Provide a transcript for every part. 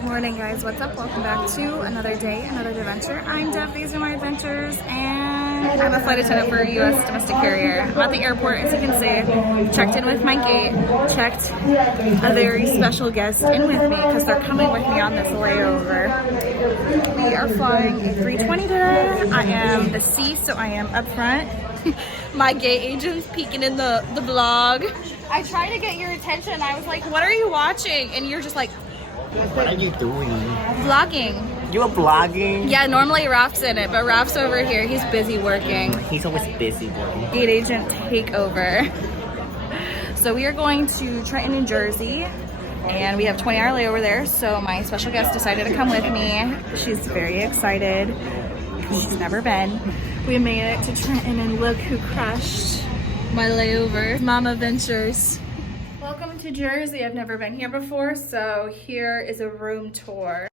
Good morning, guys. What's up? Welcome back to another day, another adventure. I'm Dev. These are my adventures, and I'm a flight attendant for a U.S. domestic carrier. I'm at the airport, as you can see. Checked in with my gate. Checked a very special guest in with me because they're coming with me on this layover. We are flying a 320 today. I am the C, so I am up front. My gate agent's peeking in the vlog. I tried to get your attention. I was like, what are you watching? And you're just like, what are you doing? Vlogging. You are vlogging? Yeah, normally Raf's in it, but Raf's over here. He's busy working. He's always busy working. Gate agent takeover. So we are going to Trenton, New Jersey, and we have a 20-hour layover there. So my special guest decided to come with me. She's very excited because she's never been. We made it to Trenton, and look who crushed my layover. Mama Ventures. Welcome to Jersey. I've never been here before, so here is a room tour.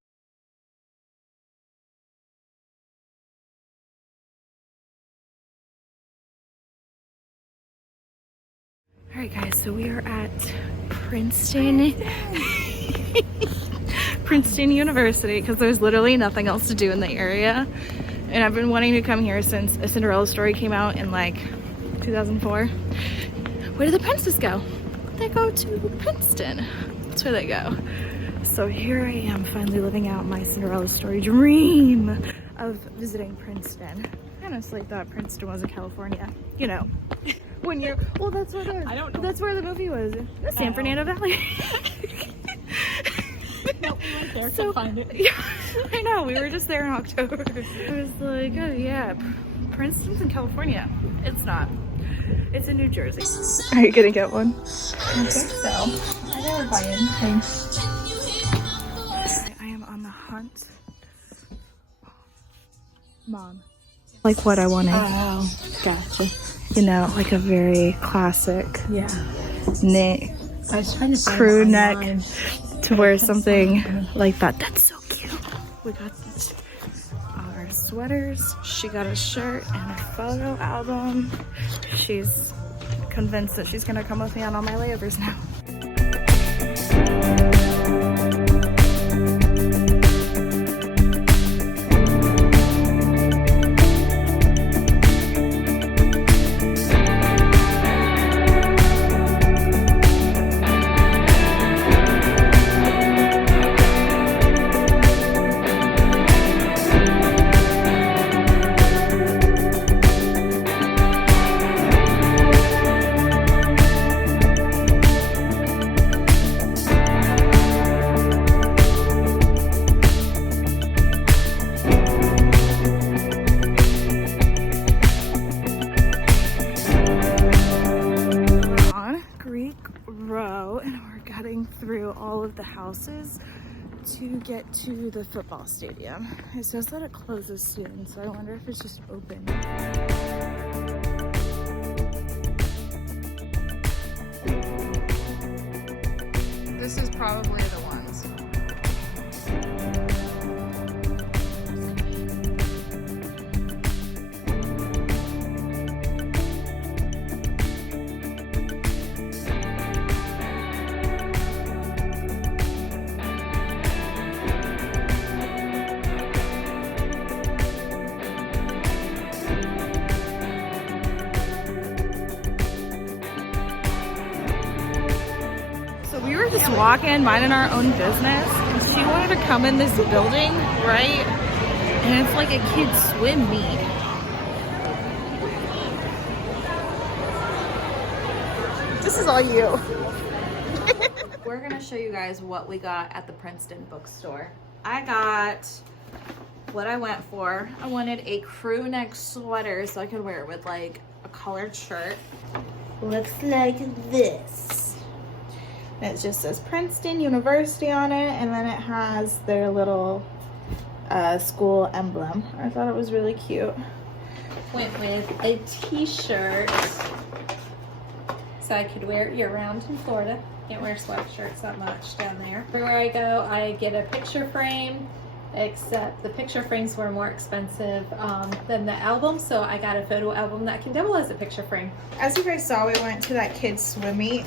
All right, guys, so we are at Princeton. Princeton University, because there's literally nothing else to do in the area. And I've been wanting to come here since A Cinderella Story came out in like 2004. Where did the princess go? They go to Princeton. That's where they go. So here I am, finally living out my Cinderella Story dream of visiting Princeton. I honestly thought Princeton was in California. You know, when you're, well, that's where I don't know. That's where the movie was. The San Fernando Valley. Nope, we went there, So, couldn't find it. Yeah, I know. We were just there in October. I was like, oh yeah, Princeton's in California. It's not. It's in New Jersey. Are you gonna get one? I think so. I never buy anything. I am on the hunt. Mom. Like what I wanted. Oh, gotcha. You know, like a very classic Yeah. knit I was trying to find crew it neck online. to wear something like that. That's so cute. We got our sweaters. She got a shirt and a photo album. She's convinced that she's gonna come with me on all my layovers now. Through all of the houses to get to the football stadium. It says that it closes soon, so I wonder if it's just open. This is probably the ones. We were just walking, minding our own business, and she wanted to come in this building, right? And it's like a kid's swim meet. This is all you. We're gonna show you guys what we got at the Princeton bookstore. I got what I went for. I wanted a crew neck sweater so I could wear it with like a collared shirt. Looks like this. It just says Princeton University on it, and then it has their little school emblem. I thought it was really cute. Went with a t-shirt so I could wear it year-round in Florida. Can't wear sweatshirts that much down there. Everywhere I go, I get a picture frame, except the picture frames were more expensive than the album, so I got a photo album that can double as a picture frame. As you guys saw, we went to that kids swim meet.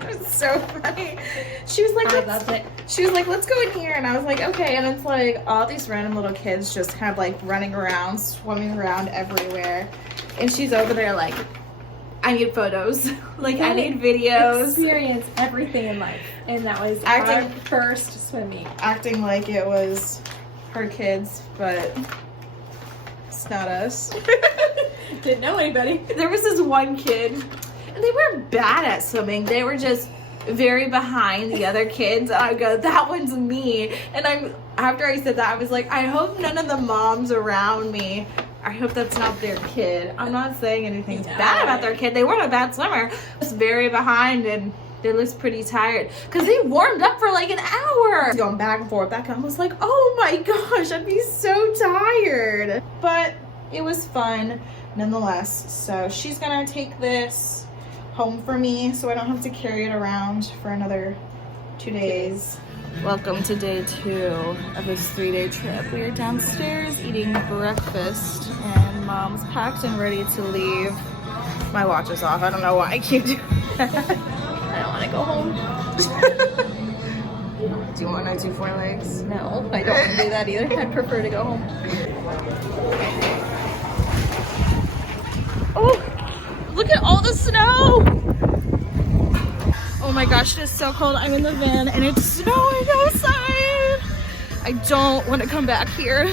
There's So funny. She was like, I loved it. she was like, let's go in here. And I was like, okay. And it's like all these random little kids just kind of like running around, swimming around everywhere. And she's over there like, I need photos. Like, I need videos. Experience everything in life. And that was Acting- our first swim meet. Acting like it was her kids, but it's not us. Didn't know anybody. There was this one kid, and they weren't bad at swimming. They were just very behind the other kids. And I go, that one's me. And after I said that, I was like, I hope none of the moms around me, I hope that's not their kid. I'm not saying anything's bad about their kid. They weren't a bad swimmer. Just very behind, and they looked pretty tired because they warmed up for like an hour. Going back and forth. That guy was like, oh my gosh, I'd be so tired. But it was fun nonetheless. So she's gonna take this home for me so I don't have to carry it around for another 2 days. Welcome to day 2 of this 3-day trip. We are downstairs eating breakfast and Mom's packed and ready to leave. My watch is off. I don't know why I keep doing that. I don't want to go home. Do you want to do 4 legs? No, I don't want to do that either. I'd prefer to go home. Oh, look at all the snow. Oh my gosh, it is so cold. I'm in the van and it's snowing outside. I don't want to come back here.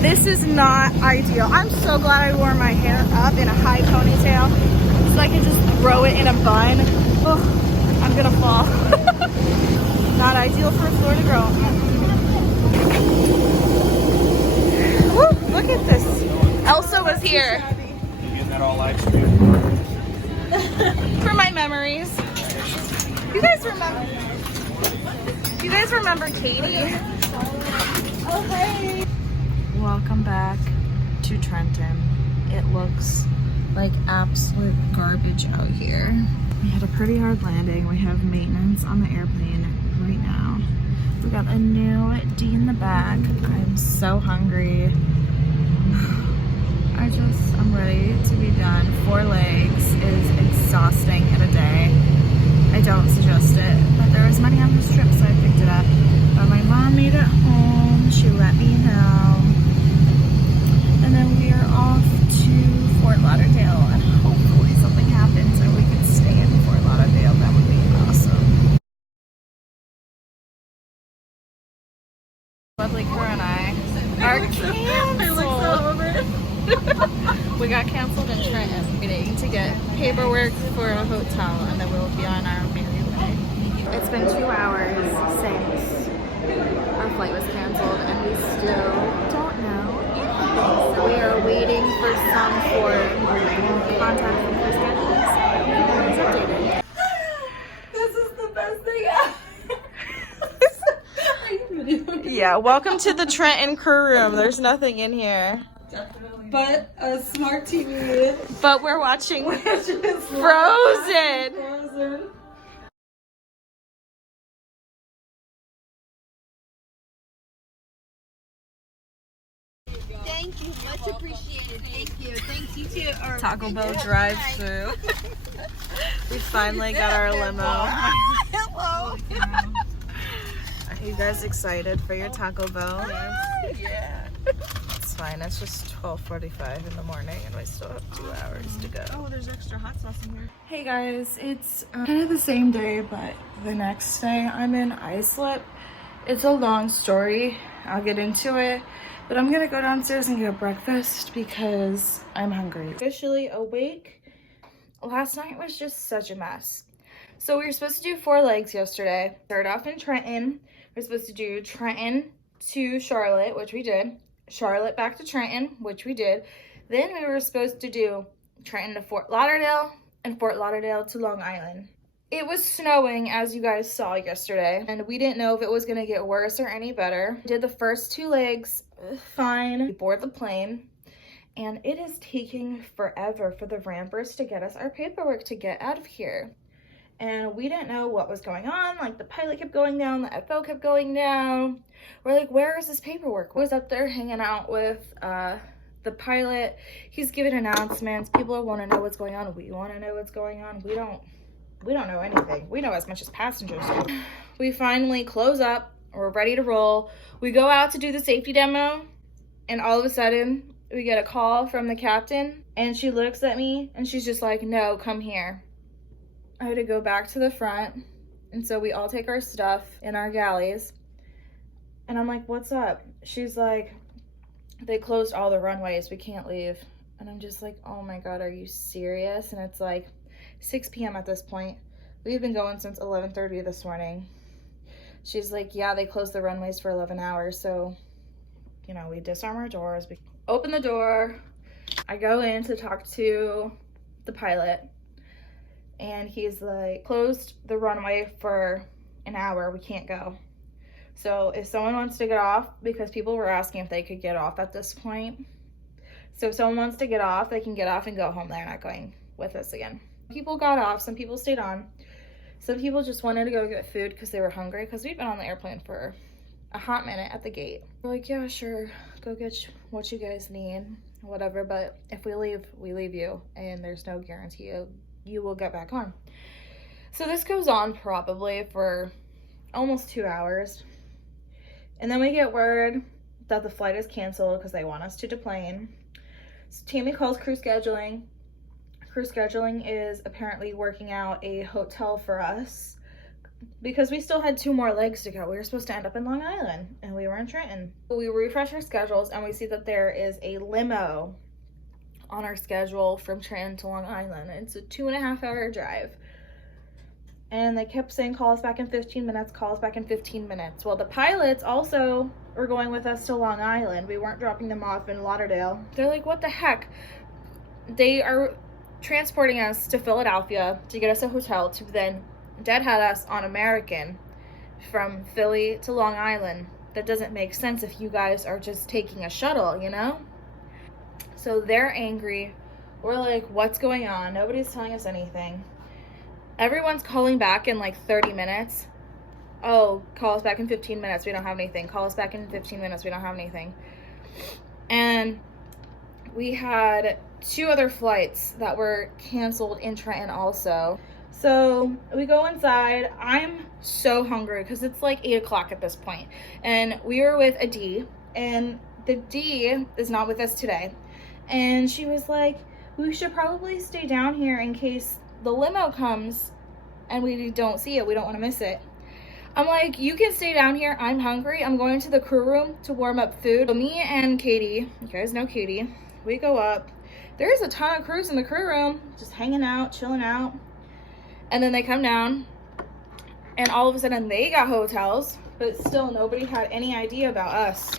This is not ideal. I'm so glad I wore my hair up in a high ponytail so I can just throw it in a bun. Oh, I'm gonna fall. Not ideal for a Florida girl. Woo, look at this. Elsa was here. You getting that all live stream? For my memories. You guys remember Katie? Oh, hey. Welcome back to Trenton. It looks like absolute garbage out here. We had a pretty hard landing. We have maintenance on the airplane right now. We got a new D in the back. I'm so hungry. I'm ready to be done. 4 legs is exhausting in a day. I don't suggest it, but there was money on this trip, so I picked it up. But my mom made it home. She let me know. And then we are off to Fort Lauderdale, and hopefully something happens and we can stay in Fort Lauderdale. That would be awesome. Lovely crew and I are canceled. We got canceled in Trenton, waiting to get paperwork for a hotel, and then we'll be on our merry way. It's been 2 hours since our flight was canceled, and we still don't know anything. So we are waiting for some sort of contact from Princeton. This is the best thing ever. Yeah, welcome to the Trenton crew room. There's nothing in here. But a smart TV. But we're watching Frozen. Frozen. Thank you, much appreciated. Thank you. Thank you too. Taco Bell drive-thru. We finally got our limo. Hello. Are you guys excited for your Taco Bell? Yeah. It's fine. It's just 12:45 in the morning and we still have 2 hours to go. Oh, there's extra hot sauce in here. Hey guys, it's kind of the same day, but the next day I'm in Islip. It's a long story. I'll get into it, but I'm gonna go downstairs and get breakfast because I'm hungry. Officially awake. Last night was just such a mess. So we were supposed to do 4 legs yesterday. Started off in Trenton. We're supposed to do Trenton to Charlotte, which we did. Charlotte back to Trenton, which we did. Then we were supposed to do Trenton to Fort Lauderdale and Fort Lauderdale to Long Island. It was snowing, as you guys saw yesterday, and we didn't know if it was gonna get worse or any better. Did the first 2 legs fine. We boarded the plane, and it is taking forever for the rampers to get us our paperwork to get out of here. And we didn't know what was going on. Like, the pilot kept going down, the FO kept going down. We're like, where is this paperwork? I was up there hanging out with the pilot. He's giving announcements. People want to know what's going on. We want to know what's going on. We don't know anything. We know as much as passengers do. We finally close up. We're ready to roll. We go out to do the safety demo, and all of a sudden, we get a call from the captain, and she looks at me, and she's just like, no, come here. I had to go back to the front, and so we all take our stuff in our galleys, and I'm like, what's up? She's like, they closed all the runways, we can't leave. And I'm just like, oh my God, are you serious? And it's like 6 p.m. at this point. We've been going since 11:30 this morning. She's like, yeah, they closed the runways for 11 hours. So, you know, we disarm our doors, we open the door. I go in to talk to the pilot, and he's like, closed the runway for an hour, we can't go. So if someone wants to get off, because people were asking if they could get off at this point. So if someone wants to get off, they can get off and go home. They're not going with us again. People got off, some people stayed on. Some people just wanted to go get food because they were hungry, because we'd been on the airplane for a hot minute at the gate. We're like, yeah, sure, go get what you guys need, whatever, but if we leave, we leave you, and there's no guarantee you will get back on. So this goes on probably for almost 2 hours. And then we get word that the flight is canceled because they want us to deplane. So Tammy calls crew scheduling. Crew scheduling is apparently working out a hotel for us because we still had 2 more legs to go. We were supposed to end up in Long Island, and we were in Trenton. We refresh our schedules, and we see that there is a limo on our schedule from Trenton to Long Island. It's a 2.5-hour drive. And they kept saying, call us back in 15 minutes, call us back in 15 minutes. Well, the pilots also were going with us to Long Island. We weren't dropping them off in Lauderdale. They're like, what the heck? They are transporting us to Philadelphia to get us a hotel to then deadhead us on American from Philly to Long Island. That doesn't make sense if you guys are just taking a shuttle, you know? So they're angry. We're like, what's going on? Nobody's telling us anything. Everyone's calling back in like 30 minutes. Oh, call us back in 15 minutes. We don't have anything. Call us back in 15 minutes. We don't have anything. And we had 2 other flights that were canceled in Trenton also. So we go inside. I'm so hungry because it's like 8 o'clock at this point. And we were with a D, and the D is not with us today. And she was like, we should probably stay down here in case the limo comes and we don't see it. We don't want to miss it. I'm like, you can stay down here. I'm hungry. I'm going to the crew room to warm up food. So me and Katie, you guys know Katie, we go up. There's a ton of crews in the crew room, just hanging out, chilling out. And then they come down, and all of a sudden they got hotels, but still nobody had any idea about us.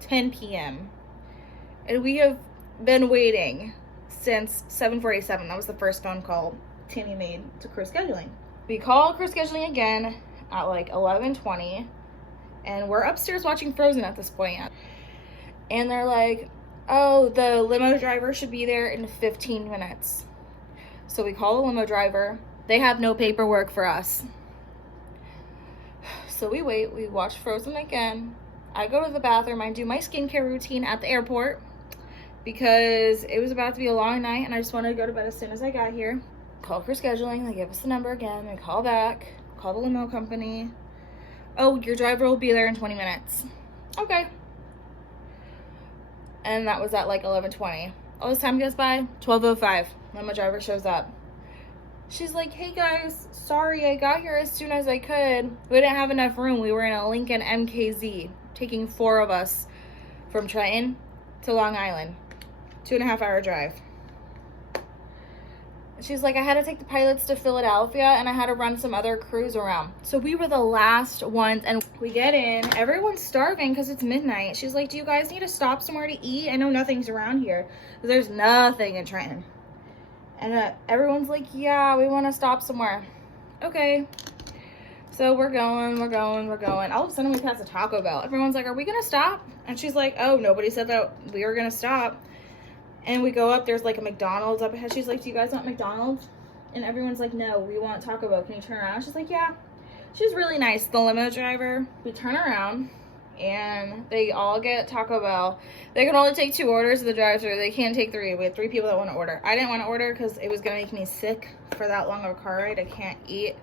10 p.m. And we have been waiting since 7:47. That was the first phone call Tammy made to crew scheduling. We call crew scheduling again at like 11:20, and we're upstairs watching Frozen at this point. And they're like, oh, the limo driver should be there in 15 minutes. So we call the limo driver. They have no paperwork for us. So we wait, we watch Frozen again. I go to the bathroom, I do my skincare routine at the airport because it was about to be a long night and I just wanted to go to bed as soon as I got here. Call for scheduling, they give us the number again, we call back, call the limo company. Oh, your driver will be there in 20 minutes. Okay. And that was at like 11:20. All this time goes by, 12:05, limo driver shows up. She's like, hey guys, sorry, I got here as soon as I could. We didn't have enough room. We were in a Lincoln MKZ, taking 4 of us from Trenton to Long Island. 2.5-hour drive. She's like, I had to take the pilots to Philadelphia and I had to run some other crews around. So we were the last ones and we get in. Everyone's starving because it's midnight. She's like, do you guys need to stop somewhere to eat? I know nothing's around here. There's nothing in Trenton. And everyone's like, yeah, we want to stop somewhere. Okay. So we're going. All of a sudden we pass a Taco Bell. Everyone's like, are we going to stop? And she's like, oh, nobody said that we were going to stop. And we go up, there's like a McDonald's up ahead. She's like, do you guys want McDonald's? And everyone's like, no, we want Taco Bell. Can you turn around? She's like, yeah. She's really nice, the limo driver. We turn around and they all get Taco Bell. They can only take 2 orders at the drive-thru. They can't take 3. We had 3 people that want to order. I didn't want to order because it was gonna make me sick for that long of a car ride. I can't eat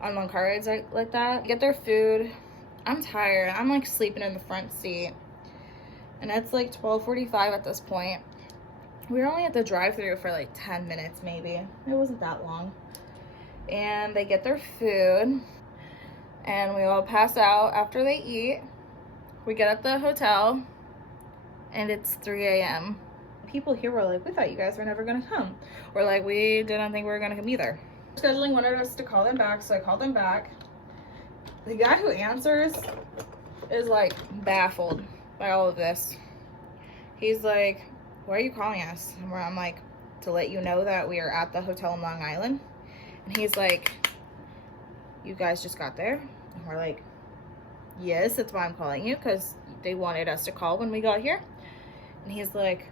on long car rides like that. Get their food. I'm tired. I'm like sleeping in the front seat. And it's like 12:45 at this point. We were only at the drive-thru for like 10 minutes maybe. It wasn't that long. And they get their food and we all pass out after they eat. We get at the hotel and it's 3 a.m. People here were like, we thought you guys were never gonna come. Or like, we didn't think we were gonna come either. Scheduling wanted us to call them back, so I called them back. The guy who answers is like baffled by all of this. He's like, why are you calling us? And I'm like, to let you know that we are at the hotel in Long Island. And he's like, you guys just got there? And we're like, yes, that's why I'm calling you, because they wanted us to call when we got here. And he's like,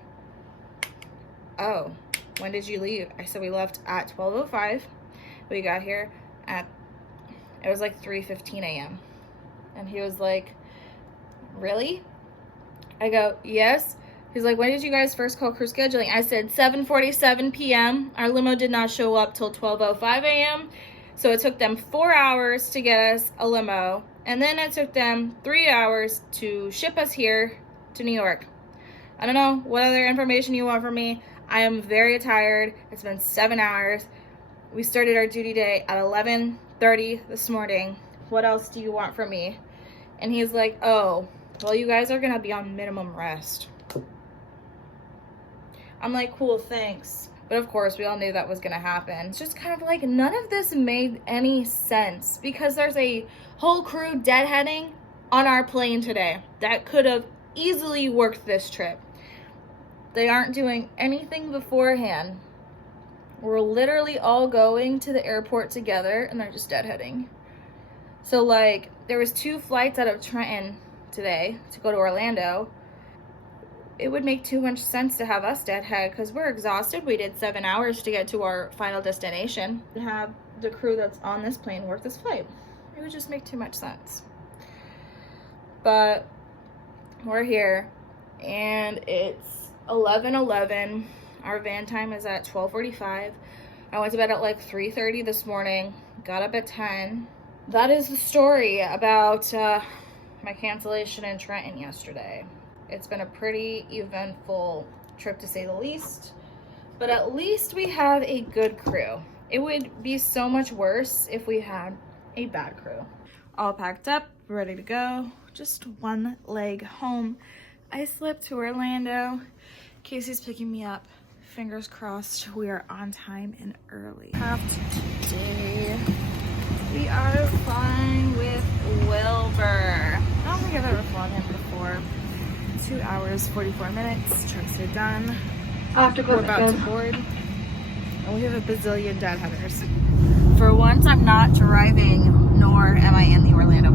oh, when did you leave? I said we left at 12:05. We got here at, it was like 3:15 a.m. And he was like, really? I go, yes. He's like, when did you guys first call crew scheduling? I said 7:47 p.m. Our limo did not show up till 12:05 a.m. So it took them 4 hours to get us a limo. And then it took them 3 hours to ship us here to New York. I don't know what other information you want from me. I am very tired. It's been 7 hours. We started our duty day at 11:30 this morning. What else do you want from me? And he's like, oh, well, you guys are gonna be on minimum rest. I'm like, cool, thanks. But of course, we all knew that was gonna happen. It's just kind of like, none of this made any sense because there's a whole crew deadheading on our plane today that could have easily worked this trip. They aren't doing anything beforehand. We're literally all going to the airport together and they're just deadheading. So like, there was 2 flights out of Trenton today to go to Orlando. It would make too much sense to have us deadhead because we're exhausted. We did 7 hours to get to our final destination and have the crew that's on this plane work this flight. It would just make too much sense. But we're here and it's 11:11. Our van time is at 12:45. I went to bed at like 3:30 this morning, got up at 10. That is the story about my cancellation in Trenton yesterday. It's been a pretty eventful trip to say the least, but at least we have a good crew. It would be so much worse if we had a bad crew. All packed up, ready to go. Just one leg home. I slipped to Orlando. Casey's picking me up. Fingers crossed we are on time and early. Today, we are flying with Wilbur. I don't think I've ever flown him before. 2 hours, 44 minutes. Checks are done. We're about to board. And we have a bazillion deadheaders. For once, I'm not driving, nor am I in the Orlando